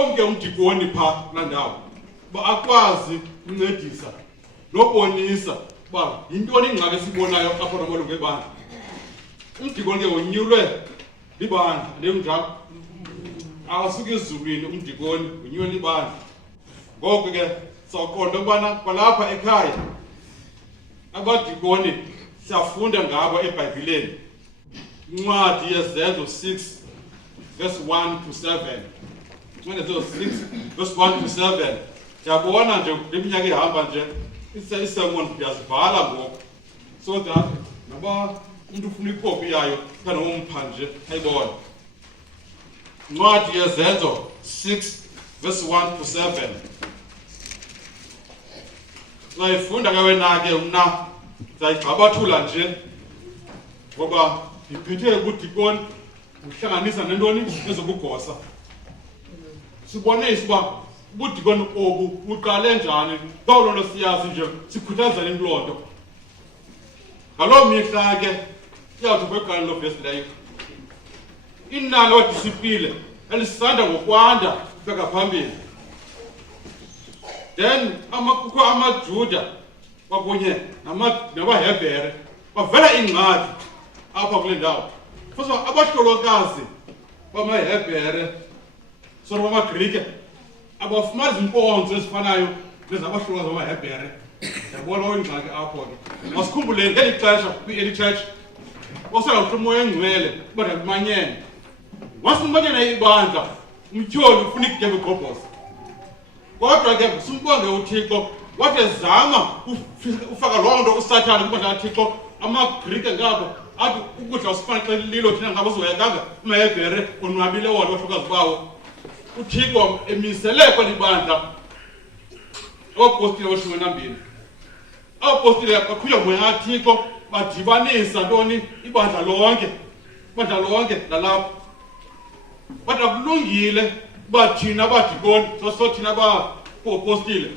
onke umdikoni pha kulaa ndawo uba akwazi uncedisa nobonisa uba yintoni ingxaki esibonayo apho namalungu ebandla. Umdikoni ke wonyulwe libandla njalo awasuka ezulwini umdikoni wonyulwe libandla. Ngoko ke sawuqonda ukubana kwalapha ekhaya abadikoni siyafunda ngabo eBhayibhileni. Incwadi yeZenzo 6 verse 1 to 7. Incwadi yeZenzo 6 verse 1 to 7. Siyabona nje leminyaka ihamba nje isermon ndiyazivala ngoku so that naba umuntu ufuna ikopi yayo kana umpha nje ayibone. Incwadi yeZenzo 6 verse 1 to 7. Sayifunda ke wena ke mna sayigqabathula nje ngoba iphethe ubudikoni uhlanganisa nentoni ezokugosa. Sibone isiba ubudikoni obu uqale njani lolo nto siyazi nje sikhuthazana intondo. Ngaloo mihla ke siyawuthi kweqala lo verse leyo inani wadisipile elisanda ngokwanda kufika phambili. Then kukho amaJuda kwakunye namaHebhere bavela ingxaki apha kule ndawo. Futhi abahlolokazi bamaHebhere sona bamaGrike abafumana izinkonzo ezifanayo nezabahlolokazi bamaHebhere. Yabona ingxaki apho ke. Masikhumbule ngeli xesha kwi-early church wasengawuthi umoya engcwele ibandla limanyene. Wasimanyene ibandla umtyholi ufuna ikugeba igqobhoza. Kodwa ke simbonge uThixo wathi zama ufaka loo nto uSathane kubandla kaThixo. AmaGrike ngabo athi ukudla usifana xa lilo thina ngabo sihoyakanga amaHebhere onwabile wona abahlokazi bawo. uThixo emisele kweli bandla abapostile abashumi nambini. Abapostile baqhutywa ngumoya kaThixo badibanisa ntoni ibandla lonke lalapho. Bathi akulungile uba thina abadikoni sothina abapostile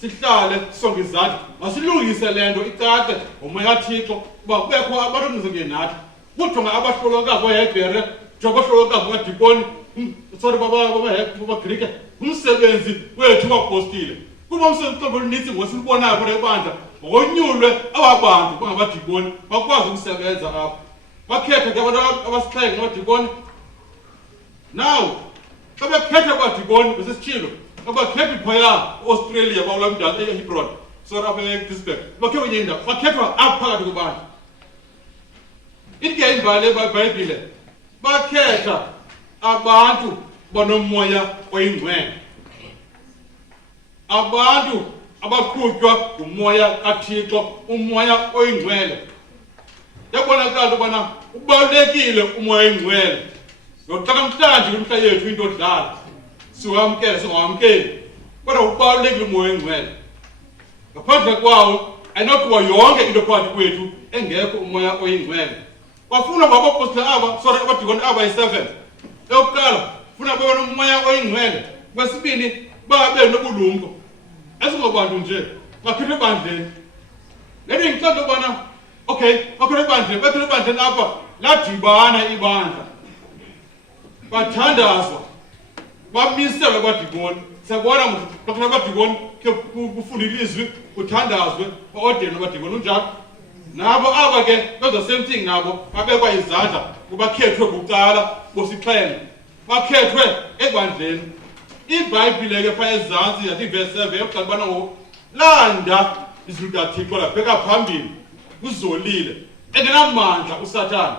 sihlale sonke izandla masilungise le nto icace ngomoya kaThixo uba kubekho abantu ondizinge nathi kujonga abahlolokazi bamaHebhere jonga abahlolokazi bakaDikoni bamaGrike umsebenzi wethu abapostile kuba umsebenzi oluninzi ngosilubonayo kule bandla ngonyulwe ababantu bangabadikoni bakwazi ukusebenza apho. Bakhetha ke abantu abasixhenxe abadikoni. Now xa bekhetha abadikoni besisitshilo abakhethi phaya Australia bawulamdala eHebron sora apha eGinsberg bakhe kwenye indawo bakhethwa apha phakathi kwabantu. Ithi ke imbali eBhayibhile bakhetha abantu banomoya oyingcwele, abantu abaqhutywa ngumoya kaThixo umoya oyingcwele. Yabonakala ubana ubalulekile umoya oyingcwele. Noxa namhlanje kwimihla yethu into odlala siwamkele singawamkeli kodwa ubalulekile umoya oyingcwele. Ngaphandle kwawo ayinokuba yonke into phakathi kwethu engekho umoya oyingcwele. Bafuna ngabapostile aba abadikoni aba yi-7. Eyokuqala funa babe nomoya oyingcwele. Kwesibini babe nobulumko. Esingobantu nje bakhiphe ebandleni. Lento ngicela ukubana okay bakhiphe ebandleni apha ladibana ibandla. Bathandazwa bamiselwe abadikoni. Siyabona ngokuthi abadikoni kufunda ilizwi kuthandazwe baordene abadikoni unjalo. Nabo aba ke benza same thing nabo babekwa izandla kubakhethwe bucala bosixhenxe bakhethwe ebandleni. iBhayibhile ke pha ezantsi yathi verse 7 yokuqala ubana landa izwi likaThixo labheka phambili kuzolile engenamandla uSathane.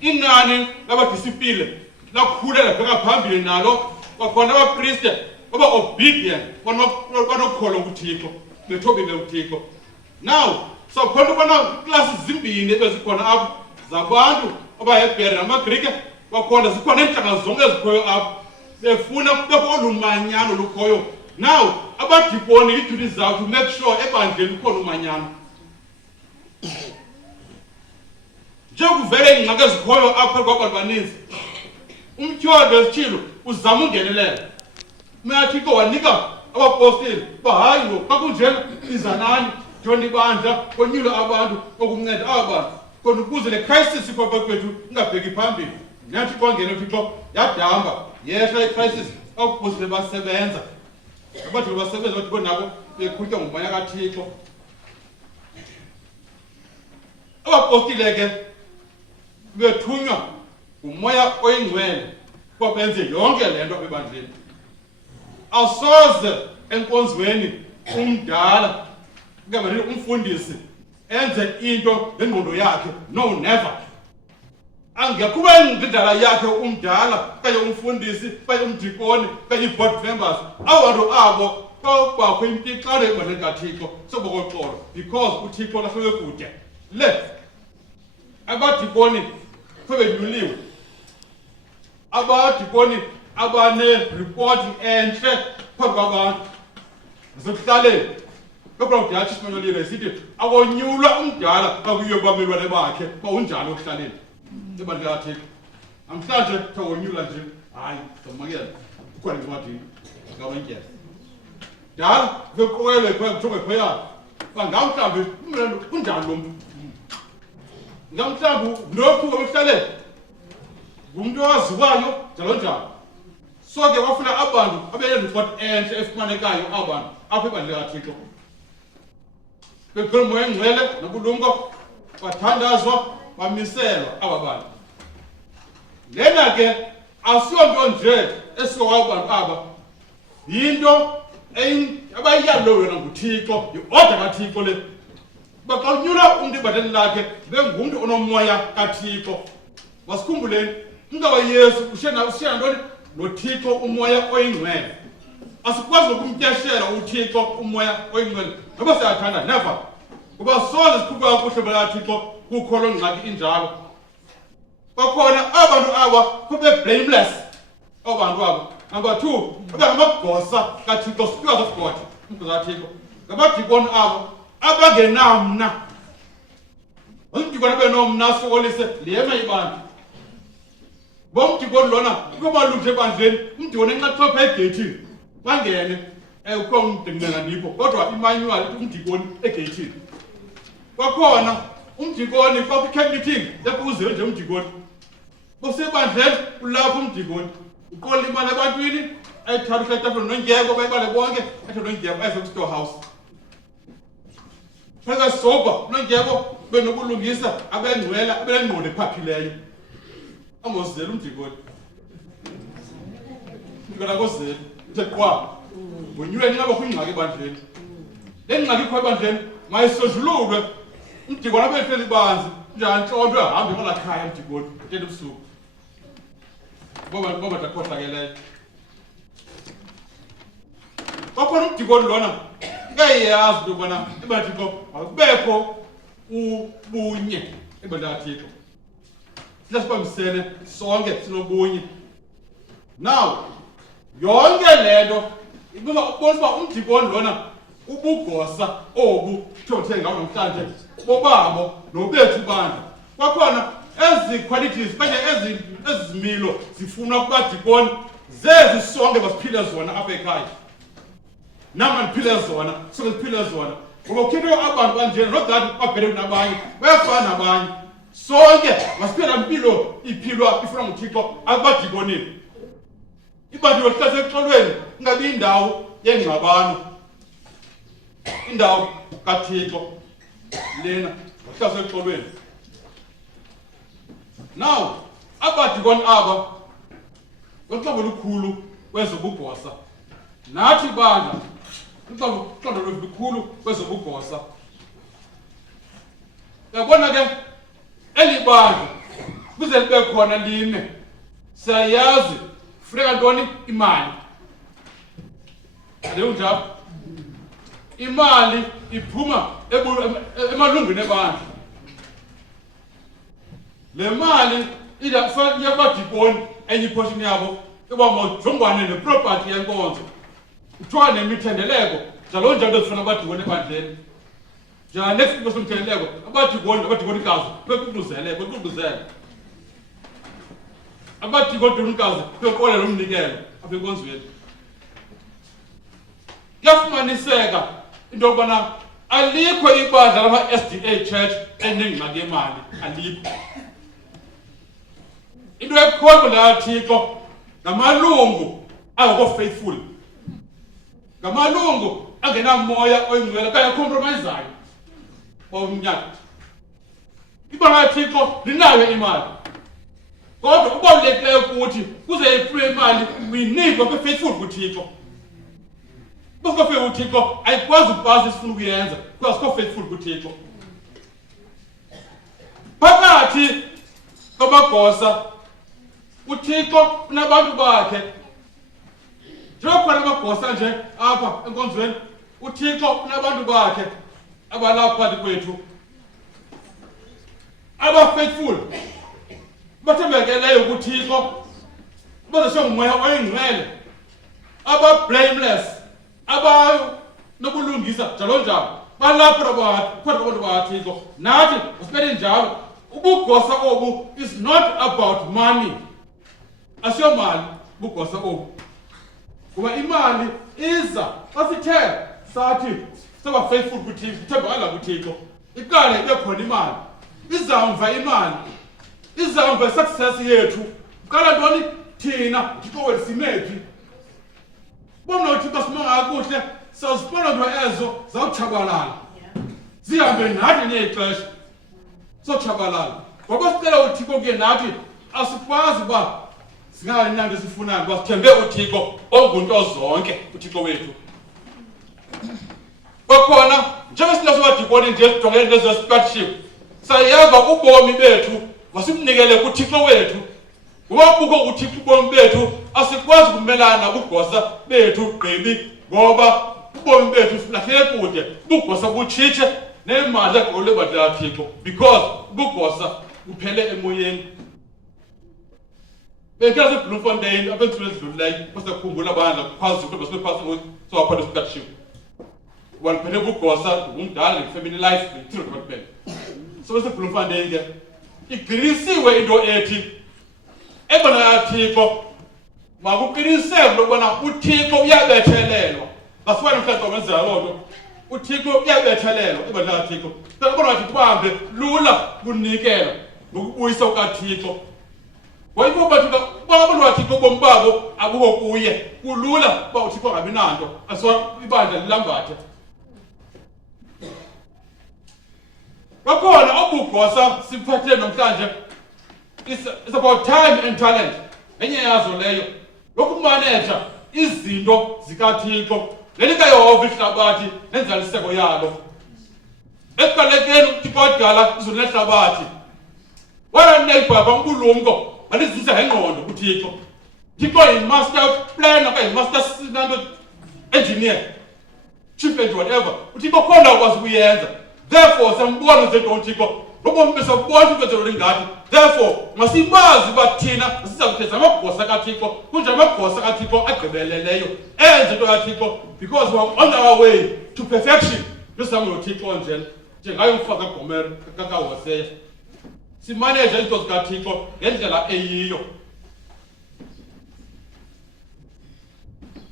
Inani labadisipile lakhula labheka phambili nalo kwakhona abapriste baba obedient banokholwa kuThixo bethobile uThixo. Now sawukhona ubana klasi zimbini ebezikhona apho zabantu abaHebhere namaGrike bakhona zikhona iintlanga zonke ezikhoyo apho befuna kubekho olumanyano lukhoyo. Now abadikoni iduty zabo to make sure ebandleni ukhona umanyano. Nje kuvele ingxaki ezikhoyo apha kwabantu baninzi umtyholi wesitshilo uzama ungenelela. Umayathixo wanika abapostile bahayi ngo kakunjena izanani John ibandla konyulwe abantu okunceda abantu kodwa ukuze le crisis ikhona kwethu ingabheki phambili. Nathi kwangena uThixo yadamba yehla icrisis awubusile basebenza abathi basebenza bathi bonabo bekhulunywa ngumoya kaThixo abapostile ke bethunywa ngumoya oyingcwele kuba benze yonke le nto ebandleni asoze enkonzweni umdala ngamani umfundisi enze into ngengqondo yakhe no never angekuba indlela yakhe umdala kanye umfundisi kanye umdikoni kanye board members abantu abo kwakho impixano ebandleni kaThixo sobokoxolo because uThixo lahlwe kude le abadikoni bebenyuliwe abadikoni abane reporting enhle phambi kwabantu zokuhlaleni kodwa uyathi simenolile sithi akonyulwa umdala akuyo bamelwane bakhe ba unjalo okuhlaleni ebandla kaThixo namhlanje thawonyula nje hayi somakela ukhona incwadi ngabanjela dala beqokelwe kwakuthiwe phaya bangamhlambi umlando kunjani lo muntu ngamhlambi lokhu okuhlaleni umuntu owaziwayo njalo njalo sonke kwafuna abantu abeyenza enhle efumanekayo abantu apha ebandla kaThixo bekhulumo engcwele nobulumko bathandazwa bamiselwa aba bantu lena ke asiyonto nje esokwabantu aba yinto abayiyalo yona nguThixo i-order kaThixo le baxonyula umuntu ibandleni lakhe bengumuntu onomoya kaThixo wasikhumbuleni ingaba Yesu ushena ntoni noThixo umoya oyingcwele asikwazi ukumtyeshela uThixo umoya oyingcwele ngoba siyathanda never kuba soze sikhupha kuhle bakaThixo kukholo ngxaki injalo bakhona abantu aba kube blameless abantu abo number 2 abangamagosa kaThixo stewards of God kaThixo ngabadikoni abo abangenamna umdikoni benomna sokolise liyema ibandla bomdikoni lona kuba luthe ebandleni umdikoni enxaxhopha egethini bangene ukho umdinga ndipho kodwa imanual umdikoni egethini kwakhona umdikoni kwakukhe meeting ekuzile nje umdikoni bosebandleni ulapho umdikoni uqola imali ebantwini ayithatha etafeni nondyebo bayibale bonke ethe nondyebo ayise ku-store house pheka soba nondyebo benobulungisa abengcwela abenengqondo ephaphileyo angozela umdikoni ndikona kozela uthe qwa ngonyweni ngaba kwingxaki ebandleni le ngxaki ikho ebandleni mayisodlululwe umdikoni abehleli banzi njani ntlonto ahambe ngolakhaya umdikoni uthethe ubusuku ngoba dakhohlakeleyo kwakhona umdikoni lona uyayazi into yobana ebandleni akubekho ubunye ebandla kaThixo sibambisene sonke sinobunye now yonke lento ibonisa uba umdikoni lona ubugosa obu kuthiwa ngawo namhlanje bobabo nobethu bandla kwakhona ezi qualities kanye ezimilo zifuna kubadikoni zezi sonke basiphile zona apha ekhaya nama ndiphile zona sonke siphile zona ngoba kukhethwe abantu kanjena not that babhele kunabanye bayafana nabanye sonke masiphila impilo iphilwa ifuna nguThixo akubadikonini ibandla lokuhlala exolweni ingabi indawo yengxabano indawo kaThixo lena lokuhlala exolweni now abadikoni aba ngoxolo olukhulu kwezobugosa nathi bandla uxolo olukhulu kwezobugosa yabona ke eli bandla kuze libe khona lime siyayazi funeka ntoni imali leyo njalo imali iphuma emalungwini ebandla le mali iyabadikoni enye iportion yabo yoba majongwane neproperty yenkonzo kuthiwa nemithendeleko njalo njalo ezifuna abadikoni ebandleni njalo next into somthendeleko abadikonikazi beququzele abadikonikazi beqolela umnikelo apha enkonzweni kuyafumaniseka into yokubana alikho ibandla lama-SDA Church enengxaki yemali alikho into ekhoyo la Thixo namalungu angekho faithful ngamalungu angenamoya oyingcwele kaya compromiseayo omnyaka ibanga laThixo linayo imali kodwa kubalulekileyo ukuthi kuze iphume imali we need to be faithful kuThixo bese faithful kuThixo ayikwazi ukupasa isifuna ukuyenza because ko faithful kuThixo phakathi kwamagosa uThixo unabantu bakhe njengoba amagosa nje apha enkonzweni uThixo unabantu bakhe abalapha phakathi kwethu aba-faithful bathembekeleyo kuThixo bazeshengumoya oyingcwele aba-blameless abanobulungisa njalo njalo balapho phakathi kwabantu bakaThixo nathi asibele njalo ubugosa obu is not about money asiyo mali ubugosa obu kuba imali iza xa sithe sathi saba faithful kuThixo sithembakala kuThixo iqale ibe khona imali izamva imali izamva success yethu qala ntoni thina Thixo wethu simephi bona uThixo simanga kakuhle sazibona nto ezo zawutshabalala zihambe nathi ngexesha sotshabalala ngoba sicela uThixo kuye nathi asikwazi uba singayinyanga esifunayo ngoba sithembe uThixo ongunto zonke uThixo wethu kwakhona njengoba silasobadikoni nje sijongene nezo stewardship sayeva ubomi bethu wasimnikele kuThixo wethu ngoba uThixo ubomi bethu asikwazi ukumelana nobugosa bethu gqibi ngoba ubomi bethu silahlele kude ubugosa butshitshe nemali egqole badla Thixo because ubugosa uphele emoyeni bekase Bloemfontein abentu ezidlulayo basekhumbula abana kwazi ukuthi basiphasa so apha stewardship waliphethe ubugosa umdala family life ngithilo department so bese Bloemfontein ke igqirisiwe into ethi ebona yaThixo makuqiniseke lokubana uThixo uyabethelelwa basifana mhlawumbe wenzela lonto uThixo uyabethelelwa ebona yaThixo kodwa wathi kubambe lula kunikela ngokubuyisa ukaThixo wayibo bathi babona waThixo bombabo abuko kuye kulula ba uThixo ngabi nanto aswa ibandla lilambathe bakhona obugosa siphathele namhlanje it's about time and talent enye yazo leyo lokumanager izinto zikaThixo lelikaYehova ihlabathi nenzaliseko yalo ekuqalekeni uThixo wadala izulu lehlabathi wala neighbor bambulumko balizisa ngengqondo kuThixo Thixo yi-master planner okanye yi-master engineer chief engineer whatever uThixo khona ukwazi ukuyenza therefore sambona uZedwa uThixo ngoba besabona ukuthi ngathi therefore masibazi bathina siza kuthetha amagosa kaThixo kunje amagosa kaThixo agqibeleleyo enze into kaThixo because we are on our way to perfection besizama noThixo njengayo umfaka kaGomera kaHosea simanage izinto zikaThixo ngendlela eyiyo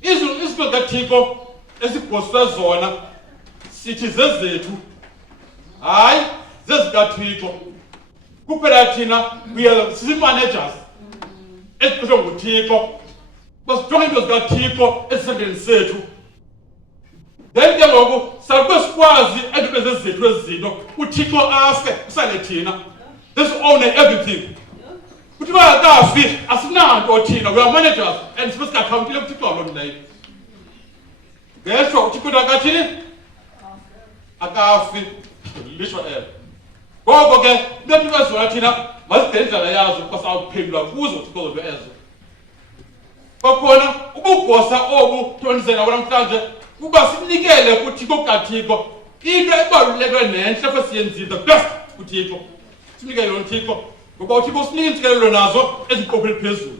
izinto zikaThixo esigoswe zona sithi zezethu hayi zezikaThixo kuphela thina we are managers esiqoshwe nguThixo basijonga into zikaThixo esisandleni sethu then ke ngoku sabe sikwazi into zezethu ezinto uThixo afe usale thina let's own everything kuthi bakafi asinanto thina we are managers and supposed to account uThixo lo nto ngesho uThixo akathini akafi lisho ngoko ke bethu bezona thina masidendlela yazo basawuphendula kuzo uThixo zonke ezo kwakhona ubugosa obu tonzela namhlanje kuba sinikele kuThixo kaThixo into ebaluleke nenhle fasiyenzisa best kuThixo sinikele uThixo ngoba uThixo usinike intsikelelo nazo eziqophele phezulu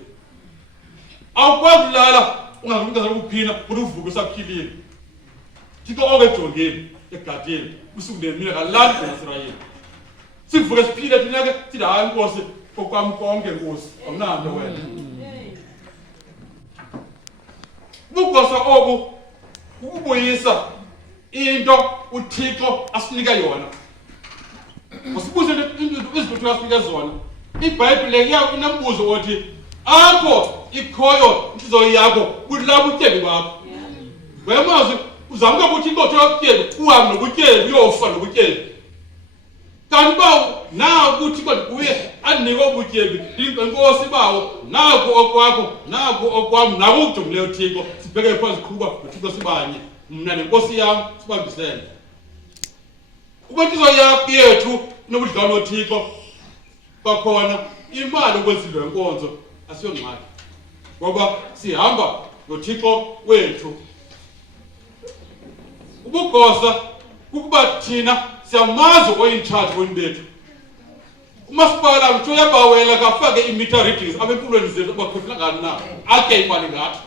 awukwazi ulala ungazukuza ukuphila ukuthi uvuke usaphilile Thixo okejongeni egadini usukunemile kalali eIsrayeli sivuke siphile thina ke sithi hayi inkosi kokwami konke Nkosi awunanto wena ubugosa obu ukubuyisa into uThixo asinika yona usibuze izinto eziphethwe asinike zona iBhayibhile inambuzo othi apho ikhoyo inhliziyo yakho kulabo ubutyebi bakho wemazi uzamka ukuthi inkotho yobutyebi uhambe nobutyebi uyofa nobutyebi kanti ba na ukuthi kuye anike ubutyebi inkosi bawo nako okwakho nako okwami nako ukujongileyo uThixo sibheke phansi qhuba uThixo sibanye mina nenkosi yami sibambisene kuba inhliziyo yethu nobudlalo noThixo bakhona imali okwenzilwe inkonzo asiyongxaki ngoba sihamba noThixo wethu ubugosa ukuba thina siyamazi oyintshaji wethu umasipala mtho yabawela kafake imeter readings abempulweni zethu abaphefula ngani na ake imali ngathi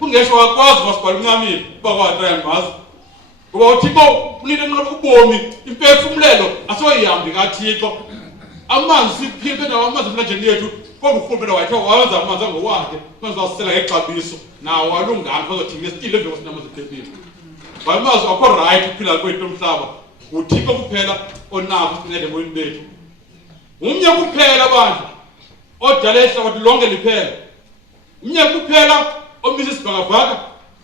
kungesho wakwazi umasipala uncamile bakwa-try and mazi ngoba uThixo unike nqobo ubomi imphefumlelo asoyihambi kaThixo amanzi siphinde nawo amanzi emlanjeni yethu kodwa urhulumente wayethe wawenza amanzi angowakhe amanzi wasisela ngexabiso nawo walunganga bazothina esitile emveko sinamanzi ephephile wayemazi akho right ukuphila kwethu nomhlaba uThixo kuphela onako isincede emoyeni bethu umnye kuphela bandla odala ihlabathi lonke liphela umnye kuphela omisa isibhakabhaka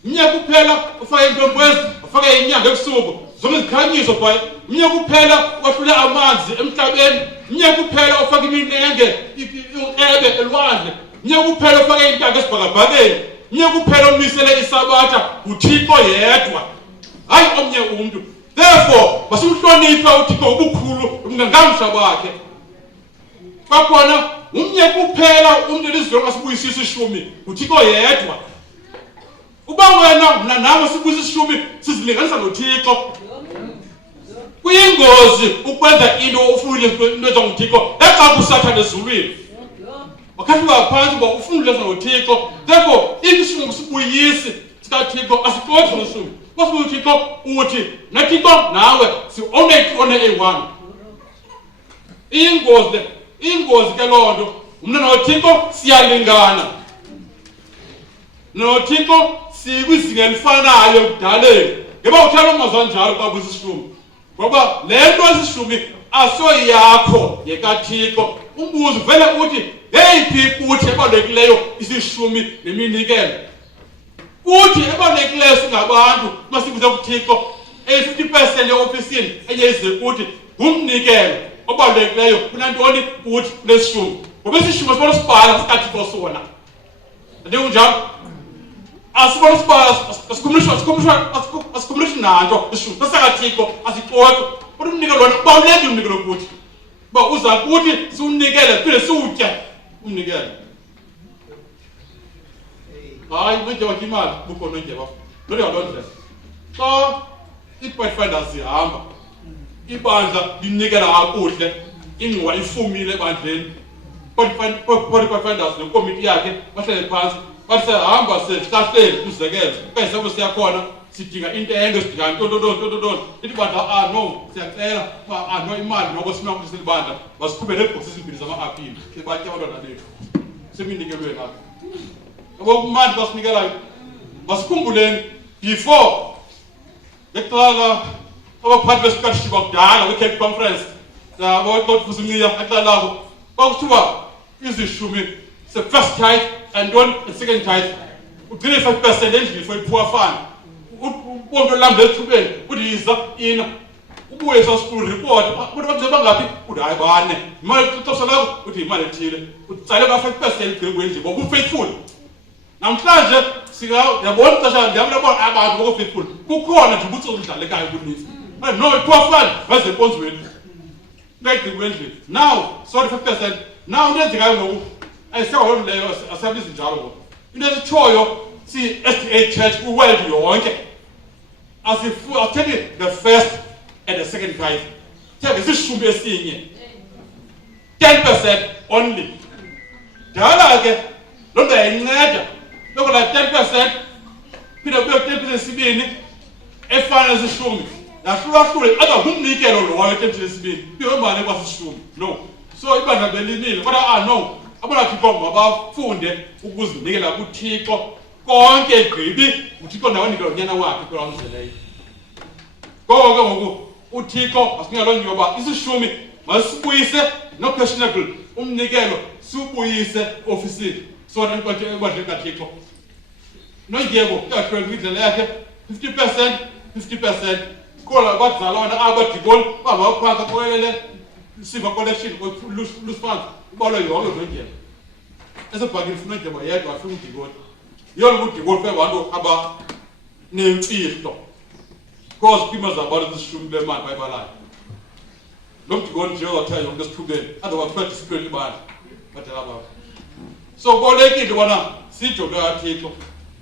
umnye kuphela ufake intompwezi afake inyanga ebusuku zonke izikhanyiso phaya umnye kuphela wahlule amanzi emhlabeni umnye kuphela ofake iminenge ikrebe elwandle umnye kuphela ofake intanga esibhakabhakeni umnye kuphela omisele isabatha uThixo yedwa hayi omnye umuntu therefore basimhlonipha uThixo ubukhulu ubungangamsha bakhe bakhona umnye kuphela umuntu elizwe ngasibuyisisa ishumi uThixo yedwa uba wena mna nawe sibuyisa ishumi sizilinganisa noThixo kuyingozi ukwenza into ufuna into ezenza ngoThixo exa kusathana ezulwini wakhathuka phansi ngoba ufuna ulenza noThixo therefore ishumi sibuyisi sikaThixo asixoxe noshumi basibuye uThixo uthi naThixo nawe si-one eyi-one ingozi ke loo nto mna noThixo siyalingana noThixo sikwizinga elifanayo ekudaleni ngeba uthela umazwa njalo xa busishumi ngoba le nto esishumi asoyakho yekaThixo umbuzo vele uthi yeyiphi kuthi ebalulekileyo isishumi neminikelo kuthi ebalulekileyo singabantu masibuze kuThixo 50% eofisini eyize kuthi ngumnikelo obalulekileyo kunantoni kuthi kulesishumi ngoba isishumi sibona sibhala sikaThixo sona ndikunjalo asibona sibhala asikhumulishwa nanto isishumi sasakaThixo asixoxe kodwa umnikelo lona ubalulekile umnikelo kuthi uba uza kuthi siwunikele phinde siwutye umnikelo hayi nonke wakhe imali bukhona nonke bafu loo nto ngaloo ndlela xa i-Pathfinder zihamba ibandla linikela kakuhle ingxowa ifumile ebandleni Pathfinders nekomiti yakhe bahlele phansi bathi sehamba sihlahleli umzekelo okanye sabo siyakhona sidinga intenge sidinga ntontoni ithi bandla no siyacela no imali noko simele ukuthi silibandla basikhuphe neebhoksi ezimbili zama-apile sibatye abantwana bethu seminikelweni apha okumandi basinikelayo masikhumbuleni before ngexala abaphathi besikatship bakudala kwi-Cape Conference bakufuzumiya exala labo kwakuthiwa izishumi se-first tithe and second tithe ugcine 5% endlini for i-poor fund ubonke olambela ethubeni uthi yiza ina ubuye sa-school report uthi bakuze bangaphi uthi hayi bane imali ixesha lakho uthi yimali ethile utsale ka-5% ugcine kwendlini ngoba u-faithful namhlanje yabona ixesha ndiyabona abantu boko-faithful kukhona nje ubutsozi udlalekayo kuninzi no i-poor fund baze enkonzweni ngayigcini kwendlini now sorry 5% now into enzekayo ngoku ayisekho leyo asabizi njalo ngoku into esitshoyo si-SDA Church kwiworld yonke asithengi the first and the second tithe thenge isishumi esinye 10% only dala ke loo nto yayinceda loko la 10% phinde kube 10% esibini efana nesishumi yahlulahlule aba ngumnikelo lowo 10% esibini ibe mali kwasishumi no so ibandla belinile kodwa no abaThixo mabafunde ukuzinikela kuThixo konke igqibi uThixo nawe nikelo nyana wakhe kwamzeleyo ngoko ke ngoku uThixo asinika loo nyoba isishumi masibuyise no questionable umnikelo siubuyise ofisini sona inkonzo ebandleni kaThixo noyebo kaHlelo indlela yakhe 50% kola bazalwana abadikoni bangaphansi kolele siva collection loose funds ubalo yonke nonjebo esebhakini funa nje bayedwa afuna udikoni yona udikoni bebantu aba nemfihlo because kimi zabantu zishumi lemali bayibalayo lo mdikoni nje wathatha yonke esithubeni azoba kufa discipline ibandla badala babo so kolekile bona sijoke kaThixo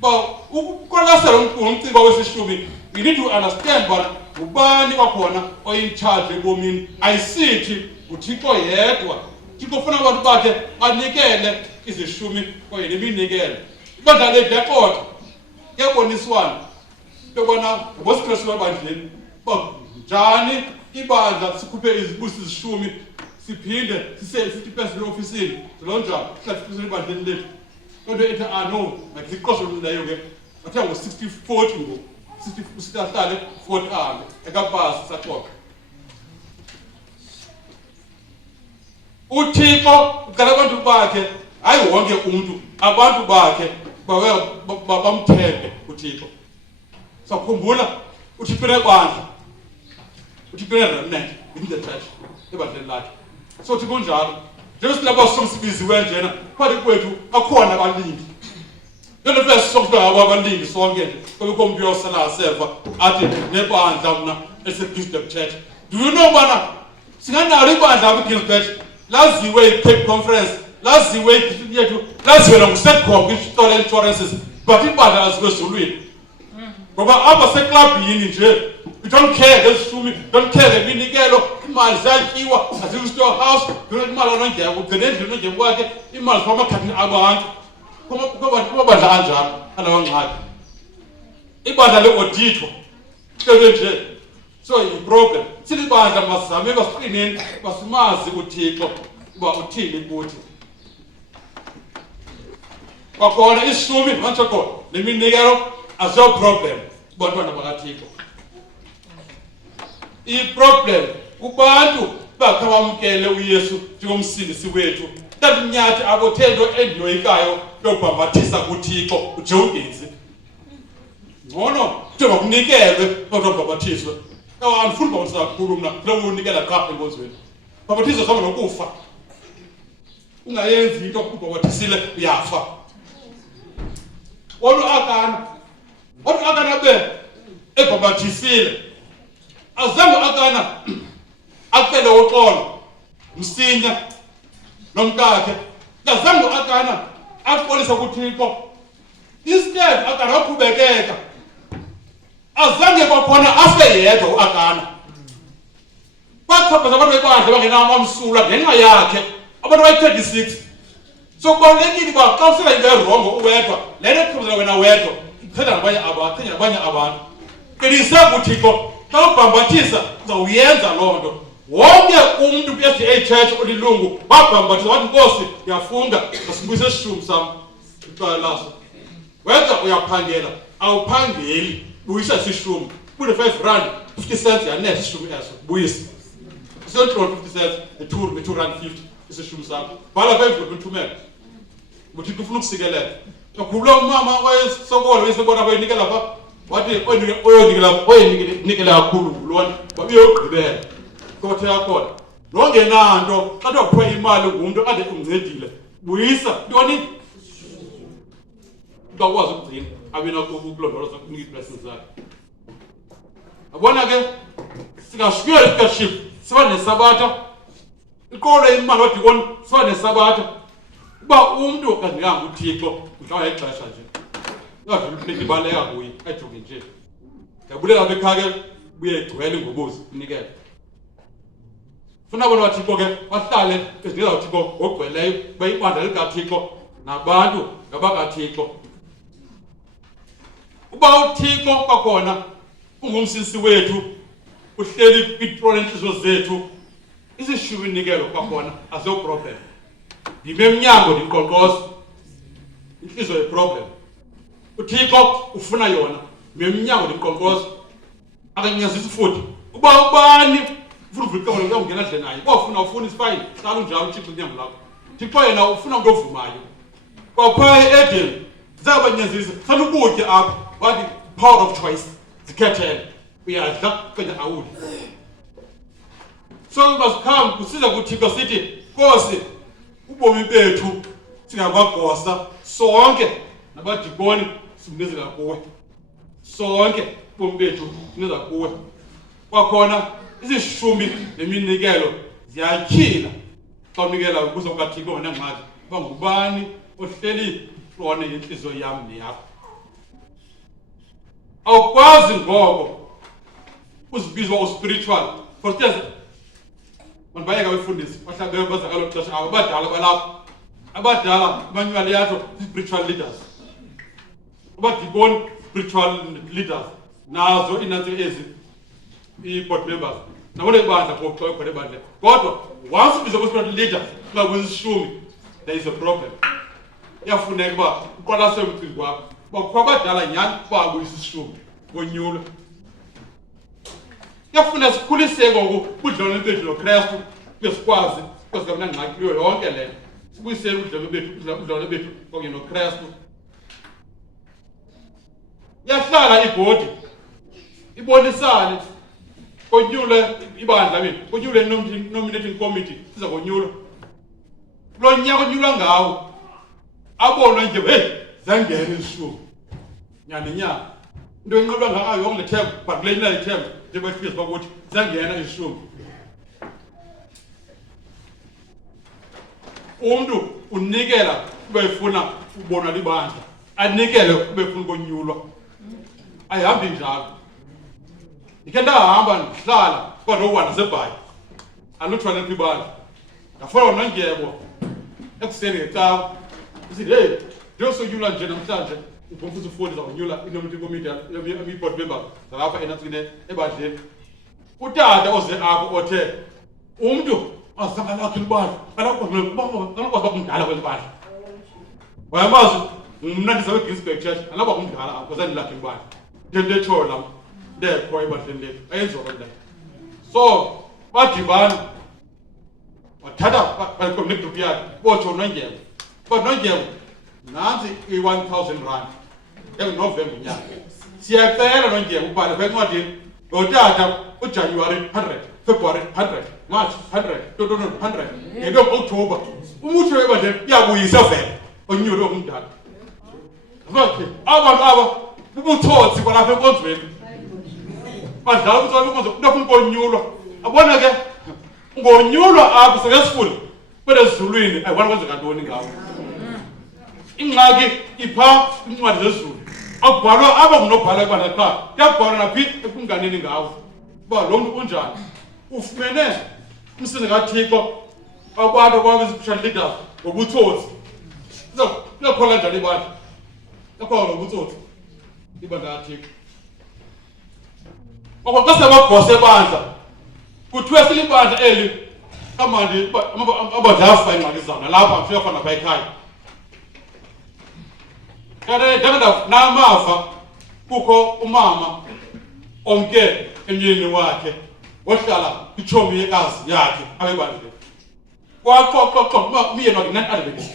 ba ukukolasela umcimbi wesishumi you need to understand but ubani kwakhona oyin charge ebomini ayisithi uThixo yedwa Thixo ufuna abantu bakhe banikele izishumi kwaye neminikelo ibandla lethu yaqotha yaboniswana bebona ngosikrestu babandleni njani ibandla sikhuphe izibusi izishumi siphinde sise 50% ofisini lo njalo sihlala ibandleni lethu kodwa ethi no ngikuqosho leyo ke athiwa ngo 60-40 ngo 60 sihlale 40 ame ekapasi saxoxa uThixo ucela abantu bakhe hayi wonke umuntu abantu bakhe bamthembe uThixo sakhumbula uThixo ebandla uThixo remnant in the church ebandleni lakhe so Thixo njalo njengoba silapho somsibiziwe njena phakathi kwethu akhona abalindi lento first sokuba abalindi sonke nje kubekho umuntu uyosala seva athi nebandla mna ese-Ginsberg Church do you know bana singanalo ibandla kwi-Ginsberg laziwe i-Cape Conference laziwe i-district yethu laziwe nangu-Setcom i-Stolen Insurances but ibandla laziwe ezulwini ngoba apha seklabhini nje you don't care ngezishumi don't care ngeminikelo imali ziyatyiwa azikwi-store house imali onondyebo ugcine endlini onondyebo kwakhe imali kwamakhathini abantu kumabandla anjalo alawangxaki ibandla le-odithwa kele nje so yi-problem silibandla masizame basiqineni basimazi uThixo uba uthini kuthi kwakhona isishumi mantsho khona neminikelo aziyo problem kubantwana bakaThixo i-problem kubantu bakhe bamkele uYesu njengomsindisi wethu takunyathi abothendo endiyoyikayo yobhambathisa kuThixo uJehovisi ngcono njengoba kunikelwe kodwa bhambathiswe andifuni bhambathisa kakhulu mna kulo unikela qha enkonzweni bhambathisa sama nokufa ungayenzi into ubhambathisile uyafa akana be ebhambathisile azange akana acele uxolo msinya nomkakhe azange akana aqolisa kuThixo instead akana uqhubekeka azange kwakhona afe yedwa uAkana bathapha abantu bebandla bangenama amsula ngenxa yakhe abantu bayi-36 so kubalulekile uba xa usela into erongo uwedwa le nto kuphumzela wena wedwa ithetha nabanye abantu qinisa kuThixo xa ubhambathisa uzawuyenza loo nto wonke umntu kwi-SDA Church olilungu wabhambathisa wathi Nkosi ndiyafunda masibuyise isishumi sam iqala laso wenza uyaphangela awuphangeli buyisa isishumi kune 5 rand 50 cents yanetha isishumi eso buyisa isentrol 50 cents ne2 rand 50 isishumi sakho bhala 5 ngokuthumela uthi ufuna ukusikelela kakhulu umama wayesokola wayesebona bayinikela pha wathi oyonikela kakhulu lona babeyogqibela kothe yakhona nongenanto xa kuthiwa imali ngumuntu ade uncedile buyisa ntoni ukwazi ukugcina abe nakho ukulondoloza kunika iblessings zakhe abona ke singashukela leadership siba nesabatha iqolo imali wadikoni siba nesabatha uba umuntu kazinganga uThixo mhlawumbe ixesha nje ngavile uphinde ibaleka kuye ajonge nje yabulela bekhake buye igcwele ngobuzi unikele funa bona waThixo ke bahlale ezingeza uThixo ogcweleyo bayibandla likaThixo nabantu ngabakaThixo uba uThixo kwakhona ungumsisi wethu uhleli kwithrone enhliziyo zethu isishumi inikelo kwakhona aso problem ndime emnyango ndiqoqoza inhliziyo yeproblem uThixo ufuna yona ndime emnyango ndiqoqoza akanyazisa futhi uba ubani ufuna uvulika wena ungena ndle naye ufuna is fine hlala unjalo uThixo inyama lakho Thixo yena ufuna umuntu ovumayo kwaphaya eEden zabanyanzelisa sanukutya apha wathi power of choice zikhethele uyadla kwenye awuli. So we must come kusiza kuThixo sithi Nkosi ubomi bethu singamagosa sonke nabadikoni simnizela kuwe. Sonke ubomi bethu sineza kuwe. Kwakhona izishumi neminikelo ziyatyhila xa unikela kuzo kukaThixo nangxaki uba ngubani ohleli hlone inhliziyo yam neyakho. Awukwazi ngoko uzibizwa uspiritual. For instance, man bayeka befundisi bahlala baza ngalo xesha abadala balapha. Abadala manual yazo spiritual leaders. Abadikoni spiritual leaders. Nazo inansi ezi i-board members. Nabona ibandla ngokuxoxa khona ibandla. Kodwa once ubizwa ku-spiritual leaders kungakwisishumi there is a problem. Iyafuneka uba uqwalasele umcimbi wakho. Bakho abadala nyani babuyisishumi ngonyulo. Iyafuna sikhuliseke ngobudlelwane bethu noKristu besikwazi kwezikabona ngxaki kuyo yonke le. Sibuyisele ubudlelwane bethu kunye noKristu. Yahlala ibhodi ibonisane konyule ibandla bethu konyule nominating committee siza konyula. Lo nyaka onyula ngawo abonwe nje zangena izishumi nyani nyaka into enqoba ngayo yonke le term but le nyaka term njengoba sifisa bakuthi zangena izishumi. Umuntu unikela kube efuna ubonwa libandla anikele kube efuna ukonyulwa. Ayihambi njalo. Ndike ndahamba ndihlala kodwa uwanda seBhayi aluthwane kwibandla ndafuna nondyebo ekuseni ngecawa isithi hey ndiyosonyula nje namhlanje ubomfuza ufoni zawunyula inominating committee i-board members zalapha enatsine ebandleni. Utata oze apho othe umntu azange lakhe libandla anakwazi bakumdala kweli bandla. Wayamazi mna ndizabe eGinsberg Church anaba kumdala apho zandilakhe libandla ndendetsho lam ndekho ebandleni lethu ayenziwa kanjani. So badibana wathatha bakomnegroup yakhe botsho nondyebo kodwa nondyebo nansi i-1,000 rand enguNovemba nyaka. Siyacela nondyebo ubhale phaa encwadini ngotata uJanuary 100, February 100, March 100, 100 ngento October umutsho ebandleni uyabuyisa vele onyulo omdala. Abathi abantu aba bubuthotsi kwalapha enkonzweni badlala ukuthi ukonzo kufuna ukonyulwa. Abona ke ngonyulwa apha successful kwezulwini ayibona kwenzeka ntoni ngawo. Ingxaki ipha incwadi zezulu akubhalwa aba ngunobhala ibandla qha kuyabhalwa naphi ekunganeni ngawo uba lo mntu unjani ufumene umsizi kaThixo abantu kwabezi-spiritual leaders ngobutsotsi. Liyakhola njani ibandla yakhola ngobutsotsi ibandla kaThixo. Xa semagosa ebandla kuthiwe silibandla eli kamandi abadla afa ingxaki zabo nalapha mfika fana phaa ekhaya. Kanti namava kukho umama omke emyeni wakhe ohlala kwitshomi yekazi yakhe abebandleni. Kwaxoxwa umyeni wakhe nan-advocate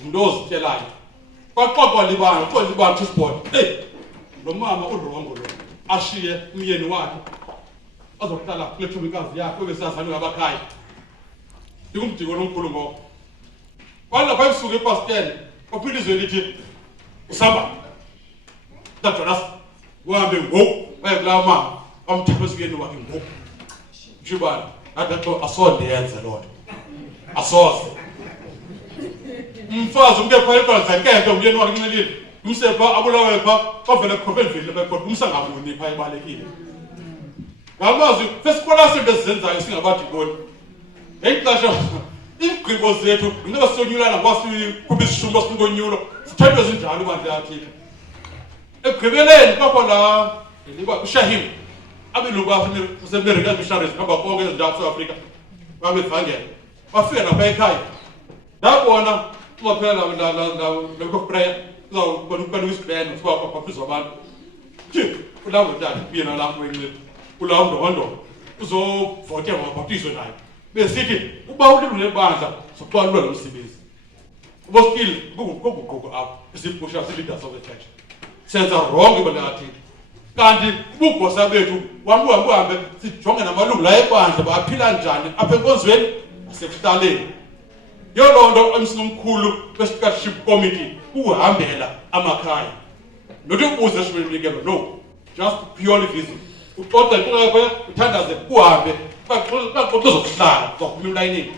yinto ozityelayo. Kwaxoxwa libandla chisboard lo mama urongo lo ashiye umyeni wakhe azohlala kule tshomikazi yakhe ebesazalwe ngabakhaya. Ndingumdiko nomkhulu ngoko. Kwalapha ebusuku epasteni kwaphila izwi lithi usamba ndajonas uhambe ngoku baye kulaa mama bamthatha esikeni wakhe ngoku. Mshibana adaxo asondenze loo nto asoze umfazi umke phaa eqalazakeke umyeni wakhe ncelile umsepha abulawe phaa bavele khophelivile bekodwa umsangabuni phaa ebalekile. Ngamazi fesikolasi into ezizenzayo singabadikoni ngexesha iingqibo zethu ingaba siyonyulana ngoba sikhupha isishumi bafuna ukonyulwa sithathwe zinjalo ibandla yaThixo. Ekugqibeleni kwakho laa uShahim abelungu baseMerican missionaries ngaba konke ezindawo South Africa babevangela bafika napha ekhaya. Ndabona umaphela la prayer uzawukwanika isipleno sikwabhaptizwa abantu. Kulaa ndodana kuyena lapho enxiba kulaa ndondo uzovotelwa wabhaptizwe naye besithi uba ulilwe lebandla soxwalulwa lo msebenzi. But still, go up. Push us leaders of the church. Sense are wrong about that. Kanti bugosa bethu wabuhambe sijonge namalungu la ebandla baphila njani apha enkonzweni asekuhlaleni. Yolonto emsinomkhulu weStewardship Committee ukuhambela amakhaya. Not ukuze sibenikelo no. Just purely visible. Uxoxa intoka yakho uthandaze kuhambe baxoxa zokuhlala zokuphuma elayinini.